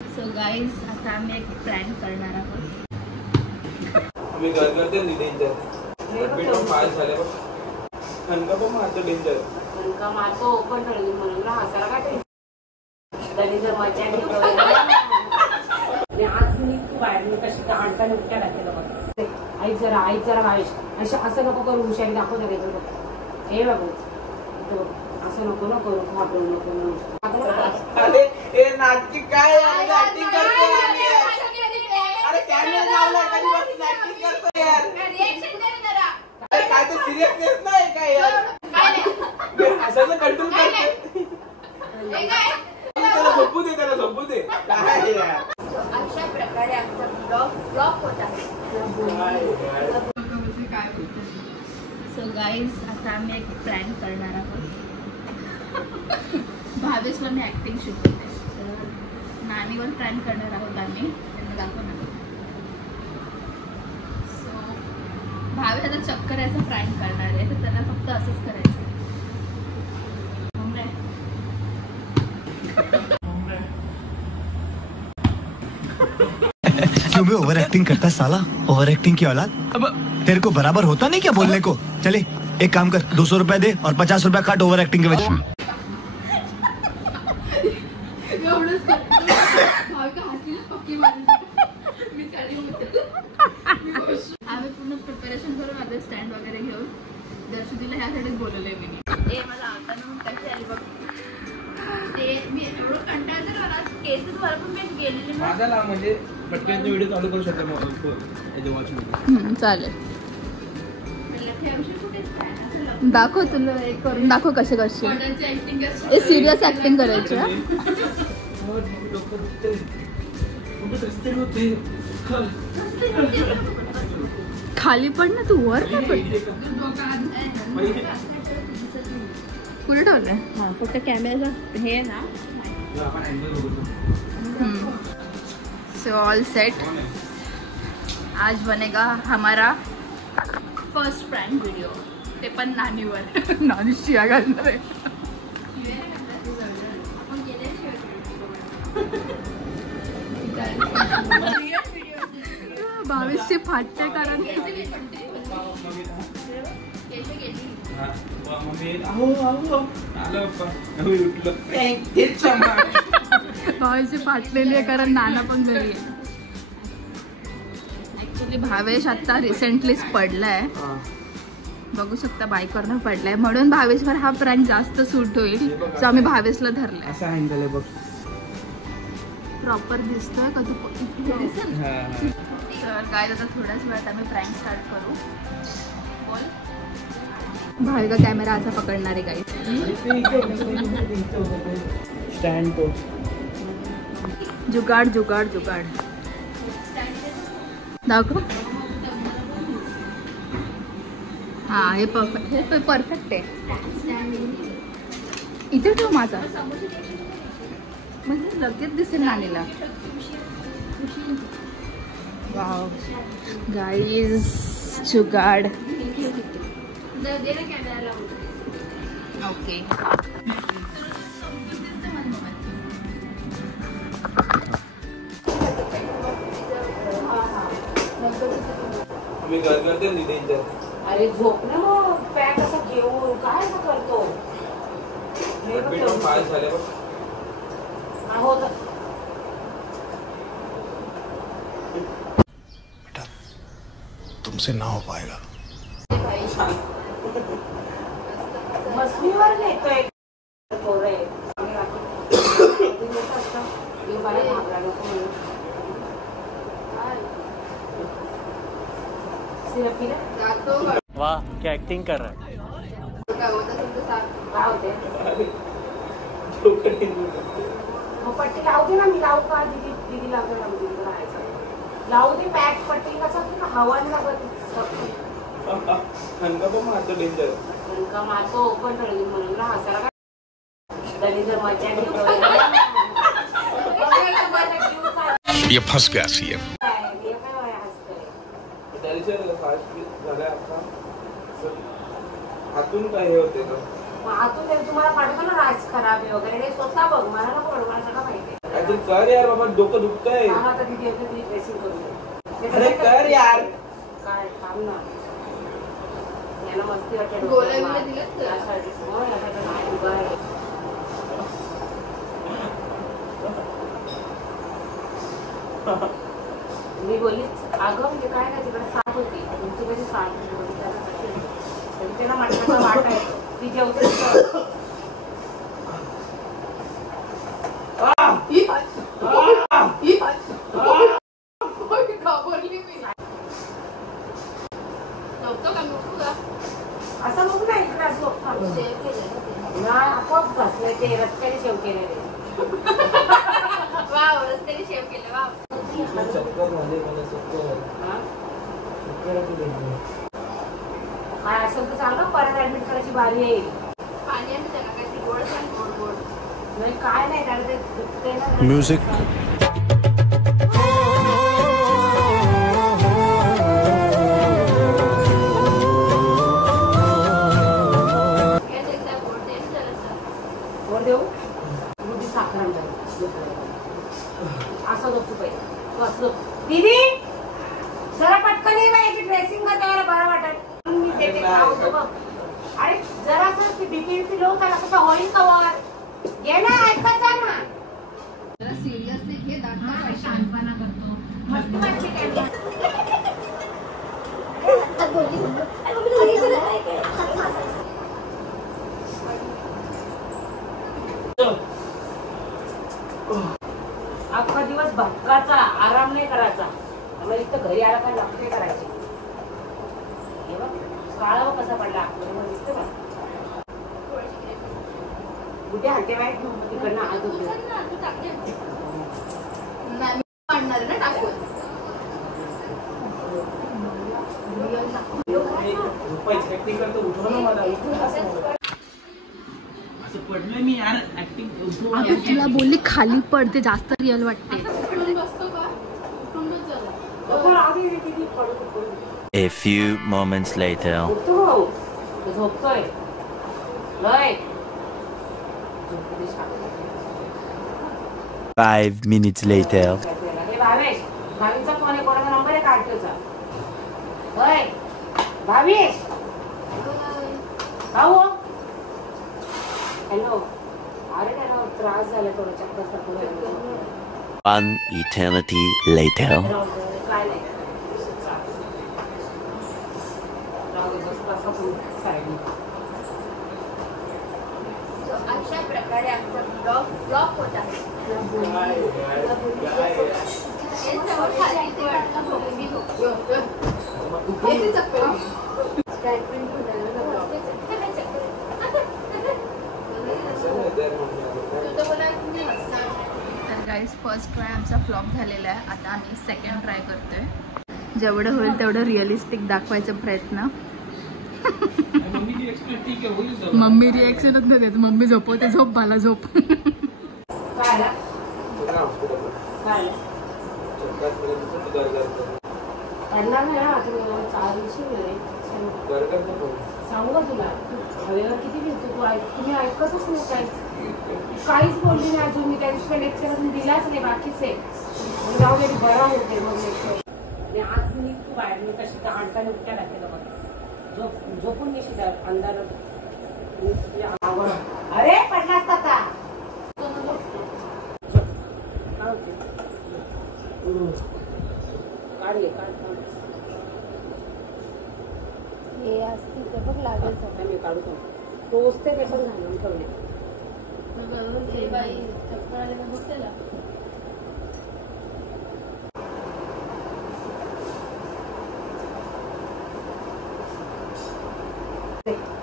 So guys आता आम्ही एक प्रँक करणार आहोत. आम्ही घर करते डेंजर पास झाले बघ. खनका पण मारतो डेंजर. खनका मारतो पण ठरली म्हणून हसायला काय डेंजर मजा आज मी बाहेर कशी आणताना उठ्या घातलेलं बघ. ऐक जरा भावेश असं नको करू. हुशारी दाखव ना हे बाबू असं नको ना करू. घाबरू नको. अरे हे नाटकी काय ऍक्टिंग करतो. अरे कॅमेरा लावला कधी ऍक्टिंग करतो यार. अरे काय ते सिरियसनेस नाही काय यार. हसायचं कंट्रोल करते. त्याला झोपू दे काय यार. अशा प्रकारे आमचा ब्लॉग होत आहे. सो गाईज आता आम्ही एक प्रँक करणार आहोत. भावेशला मी ऍक्टिंग शिकवते. तर नानीवर प्रँक करणार आहोत आम्ही. त्यांना दाखवणार. सो भावेश आता चक्कर याचा प्रँक करणार आहे. तर त्याला फक्त असंच करायचं. क्यों भी ओवर एक्टिंग करता है साला. ओवर एक्टिंग की औलाद. अब तेरे को बराबर होता नहीं क्या बोलने को. चले एक काम कर 200 रुपए दे और 50 रुपए काट ओवर एक्टिंग के वजह. आम्ही पूर्ण प्रिपरेशन करून आले. स्टँड वगैरे घेऊन दर्शनीला ह्यासाठीच बोलवलंय मी. मला आता कशी आली बघ. ते मी एवढं कंटाळते ना मला. केसेस वर पण मी गेलेली माझा ना म्हणजे पटकन व्हिडिओ चालू करू शकतो वॉच मध्ये. चालेल. दाखव तुला एक करून दाखव कसे कसे सिरियस ऍक्टिंग करायची. खाली पड ना तू. वर कुठे ठेवलंय. हा फक्त कॅमेरा हे ना. So all set. आज बनेगा हमारा फर्स्ट प्रैंक वीडियो. ते पण नानीवर. नानी शिया घालणार आहे. भावेशचे फाटते कारण भावेशचे फाटलेली आहे कारण नाना पण घरी आहे. ऍक्च्युली भावेश आता रिसेंटलीच पडलाय. बघू शकता बाईकवरनं पडलाय. म्हणून भावेशवर हा प्रँक जास्त सूट होईल. सो आम्ही भावेशला धरलाय. असा अँगल आहे बघ. प्रॉपर दिसतोय का तू. तर काय आता थोड्याच वेळात आम्ही प्रँक स्टार्ट करू. भाविका कॅमेरा असा पकडणार आहे गाईस. स्टँड तो जुगाड दाखव. हा हे परफेक्ट आहे. इथे ठेव माझा म्हणजे लगेच दिसेल नानीला. वाव गाईज जुगाड. ओके आम्ही घर करते डेंजर. अरे झोप ना मग. पॅक असं घेऊन काय असं करतो. पास झाले बघ. बेटा तुमसे ना हो पाएगा. मस्तीवर नेतोय. वाह क्या एक्टिंग कर रहा है. पट्टी लावू दे ना. मी लावू का. दीदी लावू दे. पॅक पट्टी कसं हवा लागत. खनका पण मारतो डेंजर. खनका मारतो पण ठरली म्हणून हसायला काय डेंजर मजा ये फंस गया सीएम. हातून काय हे होते का. आतून तुम्हाला पाठवतो ना. राज खराब आहे वगैरे. स्वतः बघ. मला नको. मला सगळं माहिती आहे. काहीतरी कर यार बाबा, डोकं दुखतंय. आता तिथे येतो ती ड्रेसिंग करून दे. अरे कर यार. काय थांब ना, याला मस्ती वाटते. गोळ्या बिळ्या दिल्यात का? यासाठी नाही उभा आहे. मी बोलली अगं म्हणजे काय नाही, तिकडे साप होती, तुमची कशी साप होती, त्याला मटणाचा वाट आहे, ती जेवते असं बघू ना, इकडे असं आपोआप बसले ते रस्त्याने शेव केलेले. वाव, रस्त्याने शेव केलं. वाव, चक्कर झाले मला, चक्कर. काय असेल तर सांग, परत ऍडमिट करायची बारी येईल. पाणी आहे त्याला काहीतरी गोड सांग, गोड गोड. नाही काय नाही, त्याला ते दुखतंय ना. म्युझिक. वर देऊ दुधी साखर असं झोपतो पाहिजे, तू असं झोप. दीदी जरा पटकन ये, याची ड्रेसिंग करते, मला बरं वाटत. मी देते खाऊ दे बघ. अरे जरा असं बीपी लो त्याला कसं होईल कवर घे ना, ऐकत जा ना. जरा सिरियसली घे, दाखवा शांतपणा करतो. मस्त वाटते अख्खा दिवस भटकाचा, आराम नाही करायचा. आम्हाला इथं घरी आला काय लपटे करायचे. हे बघ काळा कसा पडला आपल्याला दिसतं का? उद्या हाते वाईट तिकडनं हात उठले. ऍक्टिंग करतो, उठव ना मला. असं पडलं मी यार, ऍक्टिंग. अगं तुला बोलली खाली पडते, जास्त रिअल वाटते. A few moments later. झोपतोय लय. 5 minutes later. हे भावेश, भावीचा फोन आहे, कोणाचा नंबर आहे काढतोचा. होय भावेश, भाऊ. हॅलो. अरे त्याला त्रास झाला थोडं, चक्कर सारखं. 1 eternity later. काय नाही अशा प्रकारे आमचा ब्लॉग होत आहे. तर गाईज फर्स्ट ट्राय आमचा फ्लॉप झालेला आहे. आता आम्ही सेकंड ट्राय करतोय. जेवढं होईल तेवढं रिअलिस्टिक दाखवायचा प्रयत्न. मम्मी रिएक्शनच नाही देत. मम्मी झोपवते, झोप बाला झोप. सांगू का तुला, हवेवर किती दिसतो तू. तुम्ही ऐकतच नाही काहीच, काहीच बोलली नाही अजून. मी त्या दिवशी लेक्चर अजून दिलाच नाही बाकीचे. जाऊ दे, बरा होते मग लेक्चर. आणि आज मी तू बाहेर मी कशी आणताना उठ्या लागते बघ. झोपून घेशी अंधार. अरे पडलास आता. काढले काढ. हे असते ते बघ लागेल. मी काढतो. टोचते ते पण घालून ठेवले. बाई चक्कर आले बघ त्याला.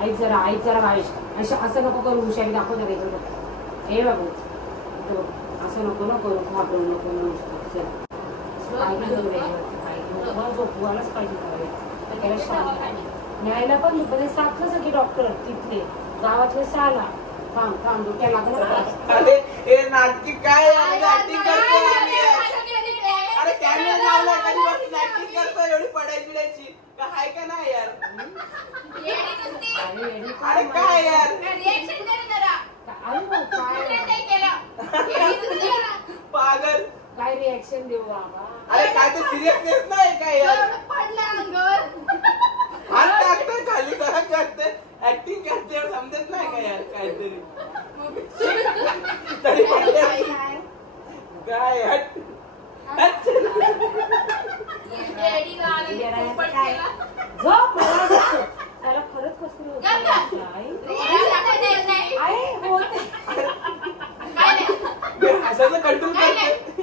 ऐक जरा भावेश, असं नको करू. हुशारी दाखव जरा इकडे. हे बाबू असं नको ना करू, घाबरू नको. झोपवायलाच पाहिजे. न्यायला पण टाकलं सगळे डॉक्टर तिथले गावातले 6ला. थांब थांब, डोक्या लागलं. अरे नाटकी काय ऍक्टिंग करतोय. अरे कॅमेरा लावला, कधीपासून ऍक्टिंग करतोय. एवढी पडाई बिडायची काय का नाही यार. अरे काय यार, पागल काय रिॲक्शन देऊ बाबा? अरे काय ते सिरियसनेस नाही काय यार पडलं अंगावर. हात टाकतोय खाली जरा करते ऍक्टिंग करते समजत नाही का यार काहीतरी तरी पडले काय हट हट. रेडी गावाला पोपट केला. झोप मला झोप. त्याला खरंच कसली होती गप्प. आई. रेडी दाखवता येत नाही. आई होते. काय नाही. मी हसायला कंट्रोल काय करते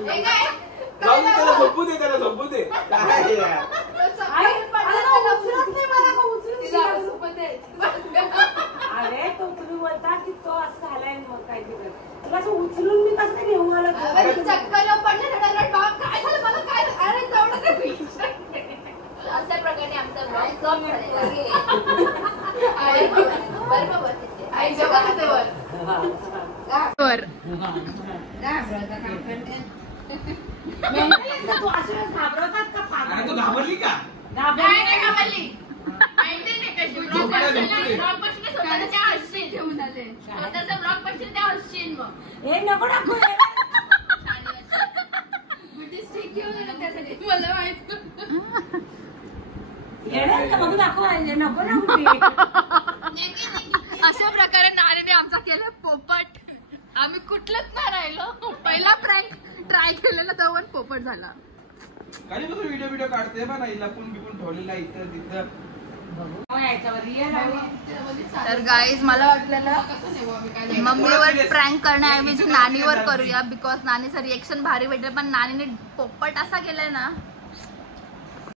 हे काय? जाऊन दे, त्याला झोपू दे त्याला झोपू दे काय यार आई मला उचलत नाही मला का उचलून तिला दिलं? झोपत आहे. अरे तो तुम्ही बोलता की तो असं झालाय मग काय ते तुला असं उचलून मी कसं घेऊन आला तू? अरे तू चक्करला पडलं रडत बाबा काय झालं मला काय झालं? अरे तेवढं काय अशा प्रकारे आमचा ब्लॉग स्टॉप झालेला आहे. बरोबर आई जेव्हा होते वर तू असं घाबरवतात का अरे तू घाबरली का नाही नाही घाबरली. माहिती नाही कशी ब्लॉग पासून स्वतःच्या हसशील घेऊन आले स्वतःचा ब्लॉग पासून त्या हसशील मग हे नको टाकू हे. स्टिक घेऊन आले त्यासाठी मला माहित येडे तर बघू दाखव हे नको ना कुठे. अशा प्रकारे नारीने आमचा केलं पोपट. आम्ही कुठलंच नाही राहिलो. पहिला प्रँक ट्राय केलेला तेव्हा पोपट झाला. काही बघ व्हिडिओ काढते बा नाही लपून बिपून ठेवलेला इथं तिथं याच्यावर रिअल आहे. तर गाईज मला वाटलेलं मम्मीवर प्रँक करण्याऐवजी नानीवर करूया बिकॉज नानीचं रिएक्शन भारी भेटलं पण नानीने पोपट असा केलाय ना